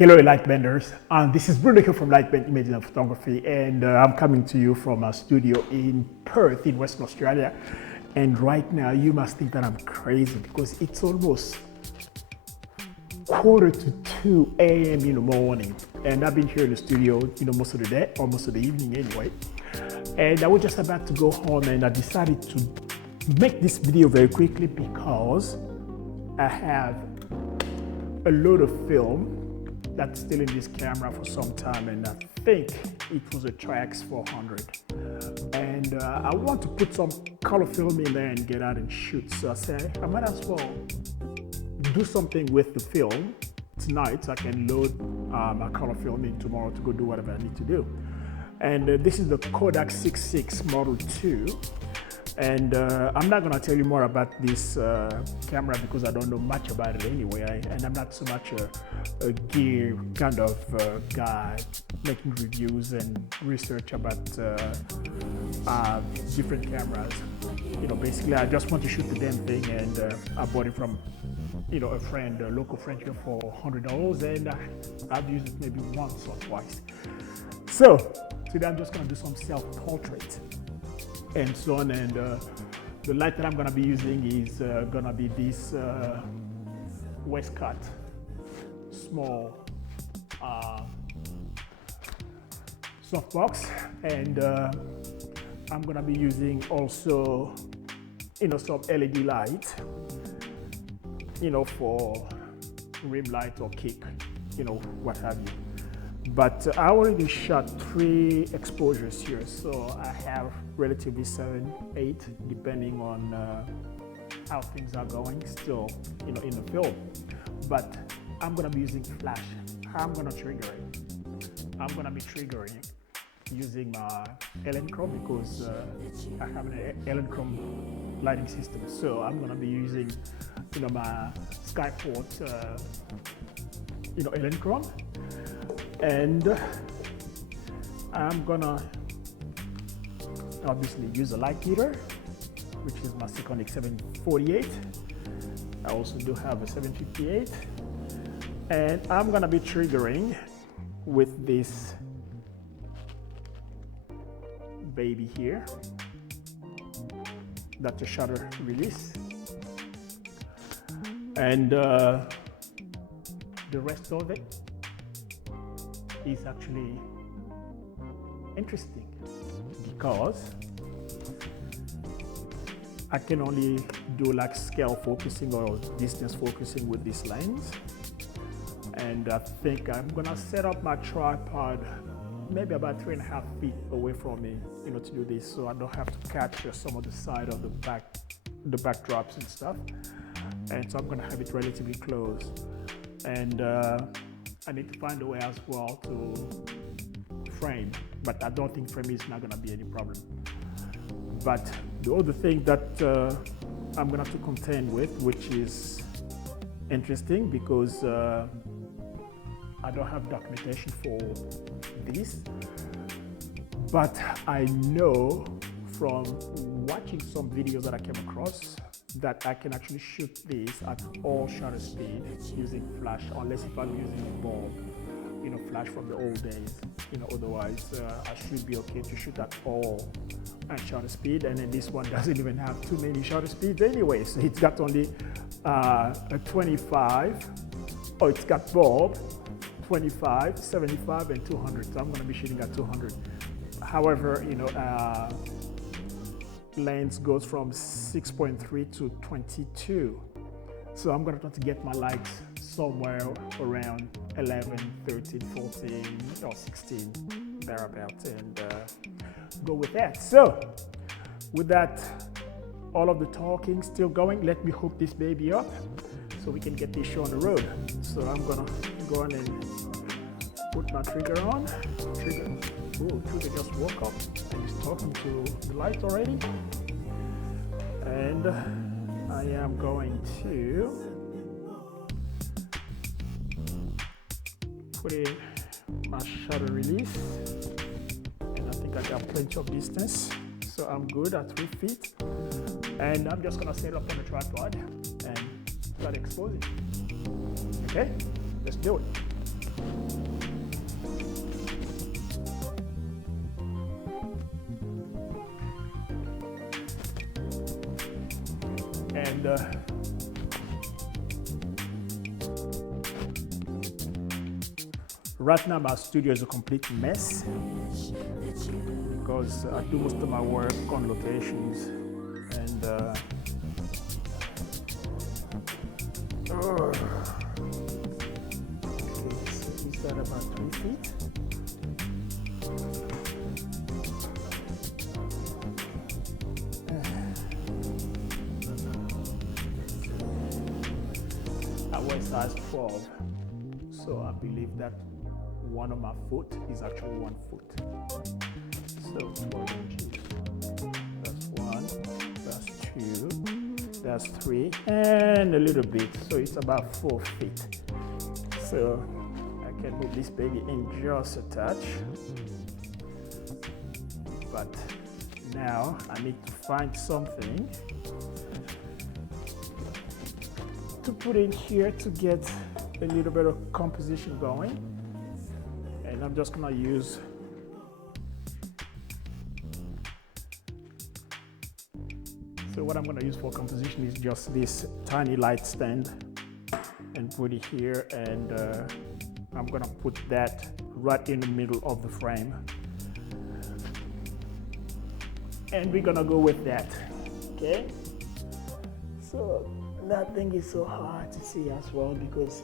Hello, LightBenders. This is Bruno here from LightBend Imaging and Photography, and I'm coming to you from our studio in Perth, in Western Australia. And right now, you must think that I'm crazy because it's almost 1:45 a.m. in the morning, and I've been here in the studio, most of the day, or most of the evening anyway. And I was just about to go home, and I decided to make this video very quickly because I have a load of film that's still in this camera for some time, and I think it was a Tri-X 400, and I want to put some color film in there and get out and shoot. So I said I might as well do something with the film tonight so I can load my color film in tomorrow to go do whatever I need to do. And this is the Kodak 66 Model 2. And I'm not going to tell you more about this camera because I don't know much about it anyway, and I'm not so much a gear kind of guy making reviews and research about different cameras. Basically I just want to shoot the damn thing, and I bought it from a friend, a local friend here for $100, and I've used it maybe once or twice. So today I'm just going to do some self-portrait and so on, and the light that I'm going to be using is going to be this Westcott small softbox, and I'm going to be using also some LED light for rim light or kick, what have you. But I already shot 3 exposures here, so I have relatively 7, 8, depending on how things are going still, in the film. But I'm gonna be using flash. How I'm gonna trigger it? I'm gonna be triggering using my Chrome because I have an Chrome lighting system. So I'm gonna be using, my Skyport, Chrome. And I'm gonna obviously use a light meter, which is my Sekonic 748. I also do have a 758, and I'm gonna be triggering with this baby here. That's a shutter release, and the rest of it is actually interesting because I can only do like scale focusing or distance focusing with this lens, and I think I'm gonna set up my tripod maybe about 3.5 feet away from me, to do this, so I don't have to capture some of the side of the backdrops and stuff. And so I'm gonna have it relatively close, and I need to find a way as well to frame, but I don't think framing is not going to be any problem. But the other thing that I'm going to have to contend with, which is interesting because I don't have documentation for this, but I know from watching some videos that I came across that I can actually shoot this at all shutter speed using flash, unless if I'm using a bulb, flash from the old days. Otherwise I should be okay to shoot at all shutter speed. And then this one doesn't even have too many shutter speeds anyway, so it's got only a 25, it's got bulb, 25, 75, and 200. So I'm going to be shooting at 200. However, lens goes from 6.3 to 22, so I'm going to try to get my lights somewhere around 11, 13, 14 or 16 thereabouts, and go with that. So with that, all of the talking still going, let me hook this baby up so we can get this show on the road. So I'm gonna go on and put my trigger on. Trigger just woke up and is talking to the light already. And I am going to put in my shutter release, and I think I got plenty of distance, so I'm good at 3 feet. And I'm just gonna set it up on the tripod and start exposing. Okay, let's do it. And right now my studio is a complete mess because I do most of my work on locations, and okay, so is that about 3 feet? I wear size 12, so I believe that one of my foot is actually 1 foot. So 12 inches. That's 1, that's 2, that's 3, and a little bit. So it's about 4 feet. So I can move this baby in just a touch. But now I need to find something to put in here to get a little bit of composition going. And I'm just gonna use what I'm gonna use for composition is just this tiny light stand and put it here, and I'm gonna put that right in the middle of the frame. And we're gonna go with that, okay? So that thing is so hard to see as well because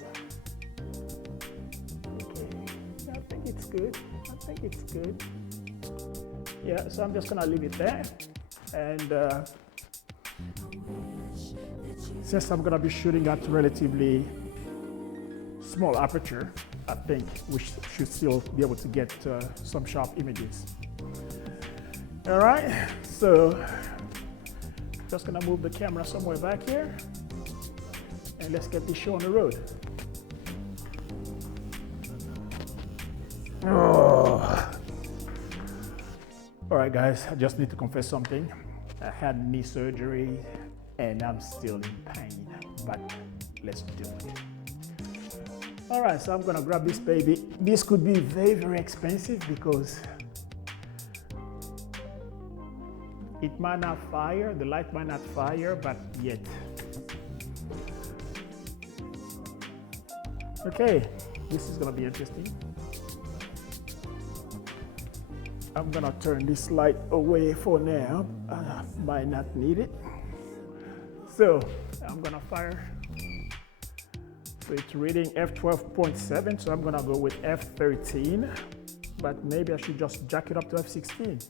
I think it's good. Yeah, so I'm just gonna leave it there. And since I'm gonna be shooting at relatively small aperture, I think we should still be able to get some sharp images. All right, so just gonna move the camera somewhere back here and let's get this show on the road. Oh. All right, guys, I just need to confess something. I had knee surgery and I'm still in pain, but let's do it. All right, so I'm gonna grab this baby. This could be very, very expensive because it might not fire, the light might not fire, but yet. Okay, this is gonna be interesting. I'm gonna turn this light away for now. I might not need it. So I'm gonna fire. So it's reading f12.7, so I'm gonna go with f13, but maybe I should just jack it up to f16.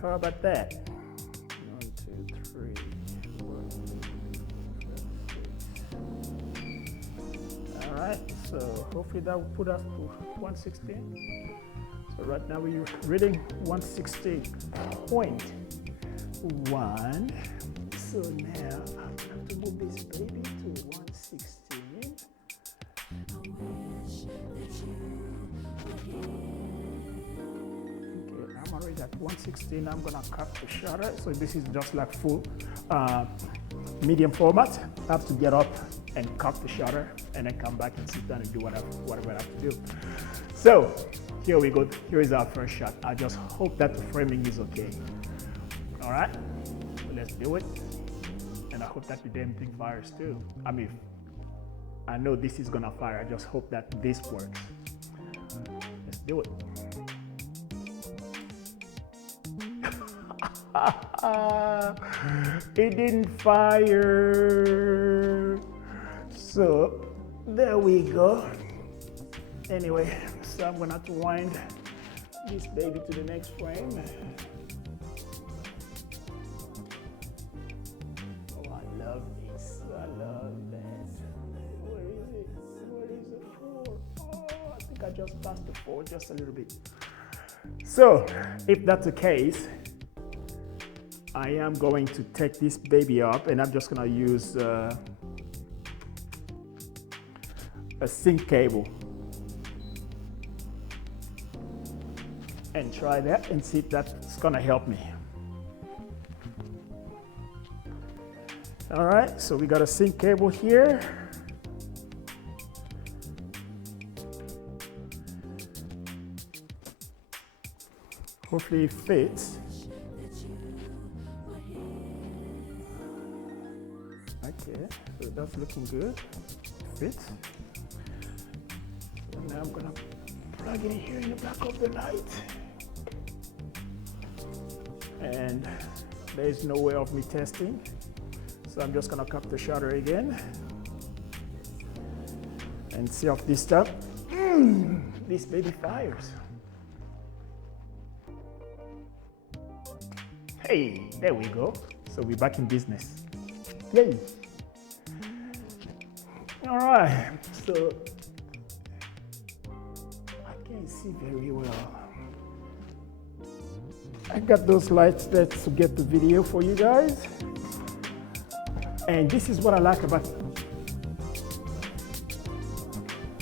How about that? 1, 2, 3, 4, 5, 6. All right, so hopefully that will put us to 116. So right now we're reading 160.1. So now I have to move this baby to 116. Okay, I'm already at 116. I'm gonna cut the shutter. So this is just like full medium format. I have to get up and cut the shutter and then come back and sit down and do whatever I have to do. So here we go. Here is our first shot. I just hope that the framing is okay. All right, so let's do it. And I hope that the damn thing fires too. I mean, I know this is gonna fire. I just hope that this works. Let's do it. It didn't fire. So there we go. Anyway, so I'm gonna have to wind this baby to the next frame. Oh, I love this. I love that. Where is it? Where is the 4? Oh, I think I just passed the 4 just a little bit. So, if that's the case, I am going to take this baby up and I'm just gonna use a sync cable and try that and see if that's gonna help me. All right, so we got a sync cable here. Hopefully it fits. That's looking good. Fits. So now I'm gonna plug it in here in the back of the light. And there's no way of me testing. So I'm just gonna cut the shutter again and see if this stuff, this baby fires. Hey, there we go. So we're back in business. Yay. All right, so I can't see very well. I got those lights there to get the video for you guys. And this is what I like about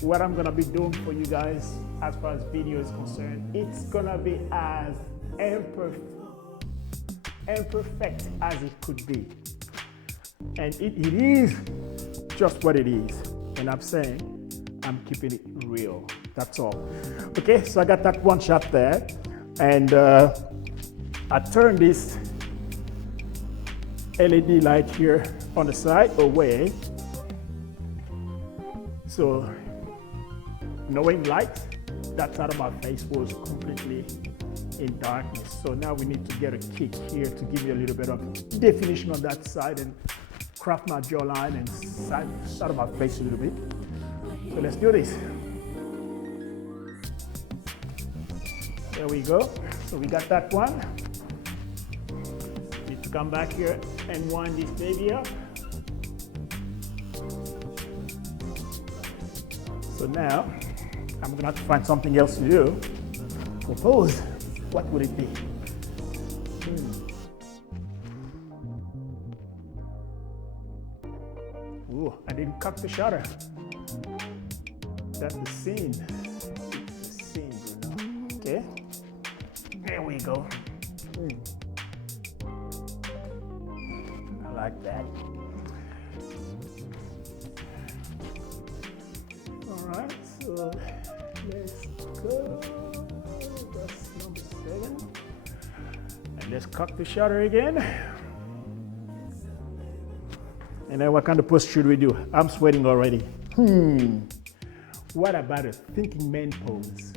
what I'm gonna be doing for you guys as far as video is concerned. It's gonna be as imperfect as it could be. And it is just what it is. And I'm saying, I'm keeping it real. That's all. Okay, so I got that one shot there. And I turned this LED light here on the side away. So knowing light, that side of my face was completely in darkness. So now we need to get a kick here to give you a little bit of definition on that side and craft my jawline and side of my face a little bit. So let's do this. There we go. So we got that one. Need to come back here and wind this baby up. So now I'm gonna have to find something else to do. Propose. What would it be? Ooh, I didn't cut the shutter. That's the scene. It's the scene, Bruno. Okay. There we go. I like that. All right, so let's go. That's number 7. And let's cut the shutter again. And then what kind of pose should we do? I'm sweating already. What about a thinking man pose?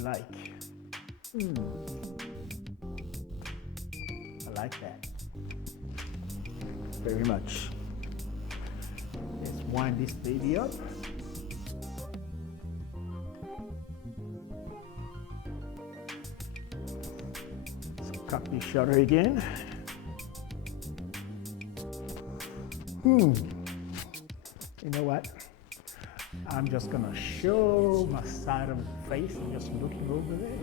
Like, I like that very much. Let's wind this baby up. So cut the shutter again. You know what? I'm just gonna show my side of the face and just looking over there.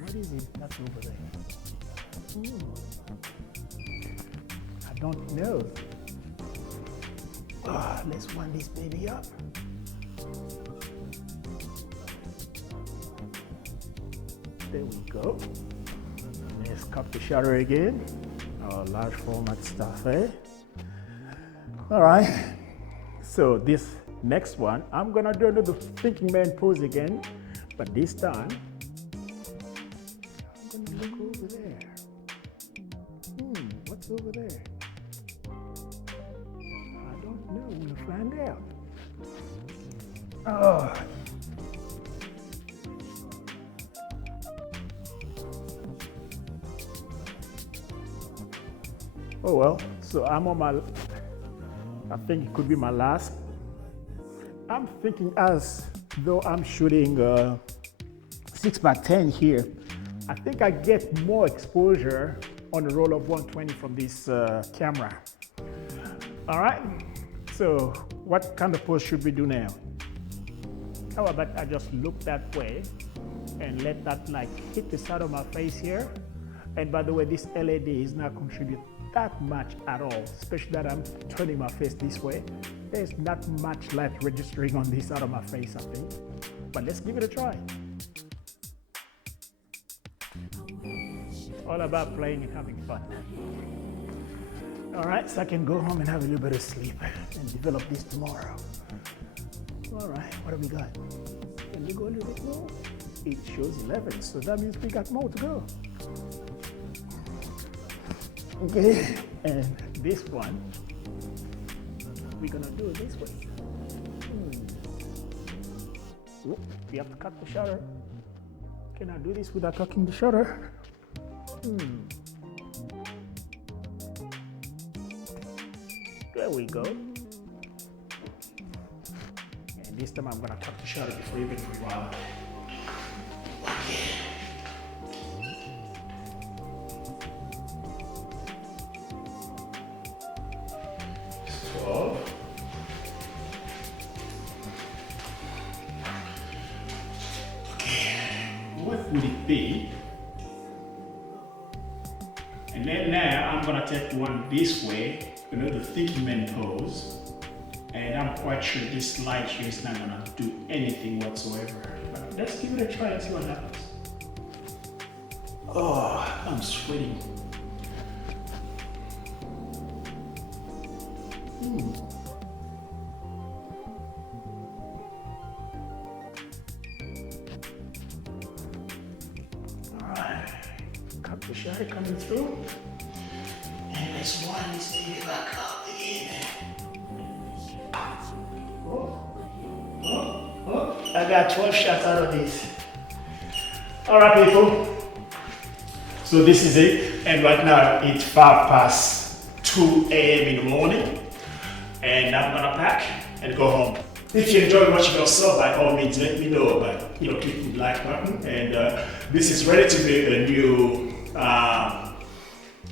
What is it that's over there? I don't know. Let's wind this baby up. There we go. Let's cut the shutter again. Oh, large format stuff, eh? All right. So this next one, I'm gonna do another thinking man pose again, but this time, I'm gonna look over there. What's over there? I don't know, we'll find out. Oh well, so I'm on my, I think it could be my last. I'm thinking as though I'm shooting 6x10 here. I think I get more exposure on the roll of 120 from this camera. All right, so what kind of pose should we do now? How about I just look that way and let that light hit the side of my face here? And by the way, this LED is not contributing that much at all, especially that I'm turning my face this way. There's not much light registering on this side of my face, I think. But let's give it a try. All about playing and having fun. All right, so I can go home and have a little bit of sleep and develop this tomorrow. All right, what have we got? Can we go a little bit more? It shows 11, so that means we got more to go. Okay. And this one, we're gonna do it this way. Whoop, we have to cut the shutter. Can I do this without cutting the shutter? There we go. And this time I'm gonna cut the shutter before even for a while. What would it be? And then now I'm gonna take one this way, the thinking man pose. And I'm quite sure this light here is not gonna do anything whatsoever. But let's give it a try and see what happens. Oh, I'm sweating. Cut the shutter coming through. And this one is maybe back up again. I got 12 shots out of this. Alright people. So this is it. And right now it's 2 a.m. in the morning. And I'm gonna pack and go home. If you enjoyed what you just saw, by all means let me know by clicking the like button. And this is relatively a new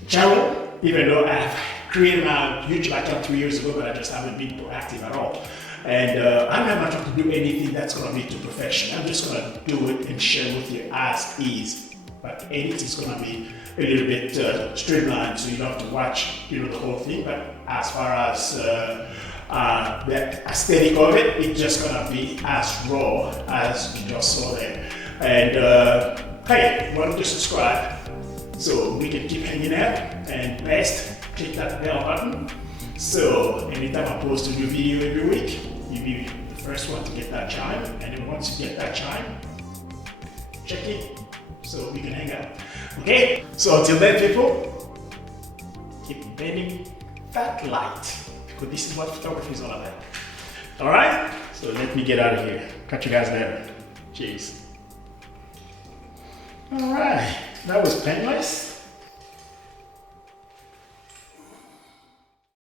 channel, even though I've created my YouTube account 3 years ago, but I just haven't been proactive at all. And I'm not trying to do anything that's gonna be to perfection. I'm just gonna do it and share with you as is. But edit is gonna be a little bit streamlined, so you don't have to watch the whole thing. But as far as the aesthetic of it, it's just gonna be as raw as you just saw there. And hey, why don't you subscribe so we can keep hanging out, and best click that bell button so anytime I post a new video every week, you'll be the first one to get that chime. And then once you get that chime, check it so we can hang out. Okay, so until then people, keep bending that light, because this is what photography is all about. Alright, so let me get out of here. Catch you guys later. Cheers. Alright, that was painless.